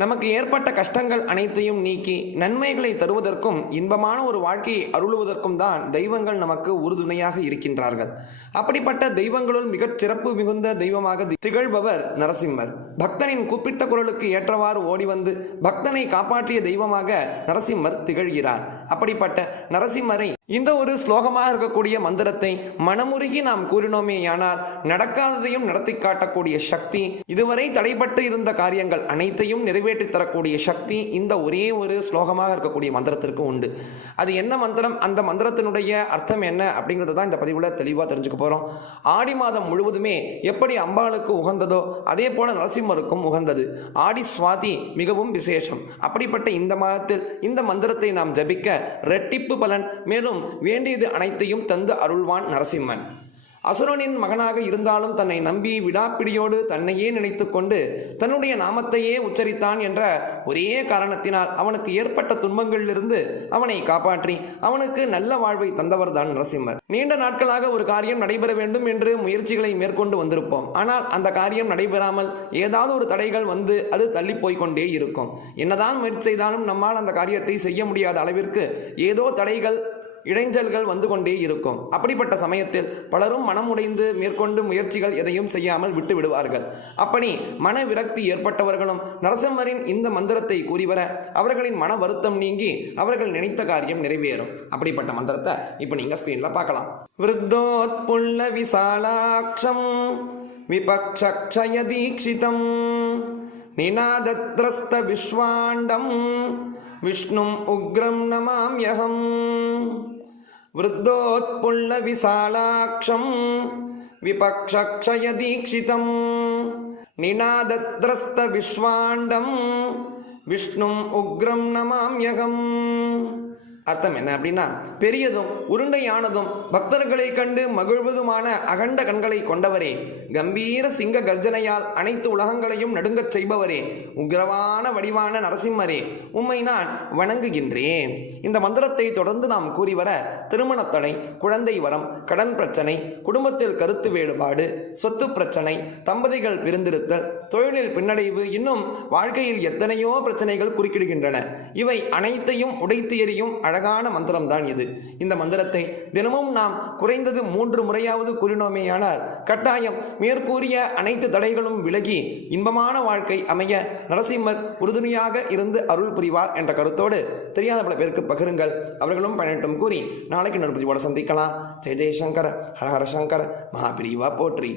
நமக்கு ஏற்பட்ட கஷ்டங்கள் அனைத்தையும் நீக்கி நன்மைகளை தருவதற்கும் இன்பமான ஒரு வாழ்க்கையை அருளுவதற்கும் தான் தெய்வங்கள் நமக்கு உறுதுணையாக இருக்கின்றார்கள். அப்படிப்பட்ட தெய்வங்களுள் மிகச் சிறப்பு மிகுந்த தெய்வமாக திகழ்பவர் நரசிம்மர். பக்தனின் கூப்பிட்ட குரலுக்கு ஏற்றவாறு ஓடி வந்து பக்தனை காப்பாற்றிய தெய்வமாக நரசிம்மர் திகழ்கிறார். அப்படிப்பட்ட நரசிம்மரை இந்த ஒரு ஸ்லோகமாக இருக்கக்கூடிய மந்திரத்தை மனமுருகி நாம் கூறினோமேயானால் நடக்காததையும் நடத்தி காட்டக்கூடிய சக்தி இதுவரை தடைப்பட்டு இருந்த காரியங்கள் அனைத்தையும் நிறைவேற்றி தரக்கூடிய சக்தி இந்த ஒரே ஒரு ஸ்லோகமாக இருக்கக்கூடிய மந்திரத்திற்கு உண்டு. அது என்ன மந்திரம்? அந்த மந்திரத்தினுடைய அர்த்தம் என்ன? அப்படிங்கிறது தான் இந்த பதிவில் தெளிவாக தெரிஞ்சுக்க போகிறோம் ஆடி மாதம் முழுவதுமே எப்படி அம்பாளுக்கு உகந்ததோ அதே போல நரசிம்மருக்கும் உகந்தது. ஆடி சுவாதி மிகவும் விசேஷம். அப்படிப்பட்ட இந்த மாதத்தில் இந்த மந்திரத்தை நாம் ஜபிக்க ரெட்டிப்பு பலன் மேலும் வேண்டியது அனைத்தையும் தந்து அருள்வான் நரசிம்மன். அசுரனின் மகனாக இருந்தாலும் தன்னை நம்பி விடாப்பிடியோடு தன்னையே நினைத்துக்கொண்டு தன்னுடைய நாமத்தையே உச்சரித்தான் என்ற ஒரே காரணத்தினால் அவனுக்கு ஏற்பட்ட துன்பங்களிலிருந்து அவனை காப்பாற்றி அவனுக்கு நல்ல வாழ்வை தந்தவர்தான் நரசிம்மர். நீண்ட நாட்களாக ஒரு காரியம் நடைபெற வேண்டும் என்று முயற்சிகளை மேற்கொண்டு வந்திருப்போம். ஆனால் அந்த காரியம் நடைபெறாமல் ஏதாவது ஒரு தடைகள் வந்து அது தள்ளி போய்க்கொண்டே இருக்கும். என்னதான் முயற்சி செய்தாலும் நம்மால் அந்த காரியத்தை செய்ய முடியாத அளவிற்கு ஏதோ தடைகள் இடைஞ்சல்கள் வந்து கொண்டே இருக்கும். அப்படிப்பட்ட சமயத்தில் பலரும் மனம் உடைந்து மேற்கொண்டு முயற்சிகள் எதையும் செய்யாமல் விட்டு விடுவார்கள். அப்படி மன விரக்தி ஏற்பட்டவர்களும் நரசிம்மரின் இந்த மந்திரத்தை கூறிவர அவர்களின் மன வருத்தம் நீங்கி அவர்கள் நினைத்த காரியம் நிறைவேறும். அப்படிப்பட்ட மந்திரத்தை இப்போ நீங்கள் ஸ்க்ரீனில் பார்க்கலாம். விருத்தோத்புள்ள விசாலாட்சம் விபக்ஷய தீட்சிதம் நிநாதத்ரஸ்த விஸ்வாண்டம் விஷ்ணும் உக்ரம் நமாம்யகம் वृद्धोत्पुल्लविशालाक्षं विपक्षक्षयदीक्षितं निनादत्रस्तविश्वाण्डं विष्णुम् उग्रं नमाम्यहम् அர்த்தம் என்ன அப்படின்னா பெரியதும் உருண்டையானதும் பக்தர்களை கண்டு மகிழ்வதுமான அகண்ட கண்களை கொண்டவரே. கம்பீர சிங்க கர்ஜனையால் அனைத்து உலகங்களையும் நடுங்கச் செய்பவரே. உக்ரவான வடிவான நரசிம்மரே உம்மை நான் வணங்குகின்றேன். இந்த மந்திரத்தை தொடர்ந்து நாம் கூறி வர திருமணத்தடை குழந்தை வரம் கடன் பிரச்சனை குடும்பத்தில் கருத்து வேறுபாடு சொத்து பிரச்சனை தம்பதிகள் பிரிந்திருத்தல் தொழிலில் பின்னடைவு இன்னும் வாழ்க்கையில் எத்தனையோ பிரச்சனைகள் குறுக்கிடுகின்றன. இவை அனைத்தையும் உடைத்து எறியும் அழகான மந்திரம்தான் இது. இந்த மந்திரத்தை தினமும் நாம் குறைந்தது மூன்று முறையாவது கூறினோமேயானால் கட்டாயம் மேற்கூறிய அனைத்து தடைகளும் விலகி இன்பமான வாழ்க்கை அமைய நரசிம்மர் உறுதுணையாக இருந்து அருள் புரிவார் என்ற கருத்தோடு தெரியாத பல பேருக்கு பகிருங்கள். அவர்களும் பயனட்டும் கூறி நாளைக்கு இன்னொரு சந்திக்கலாம். ஜெய ஜெயசங்கர ஹரஹர சங்கர் மகாபிரிவா போற்றி.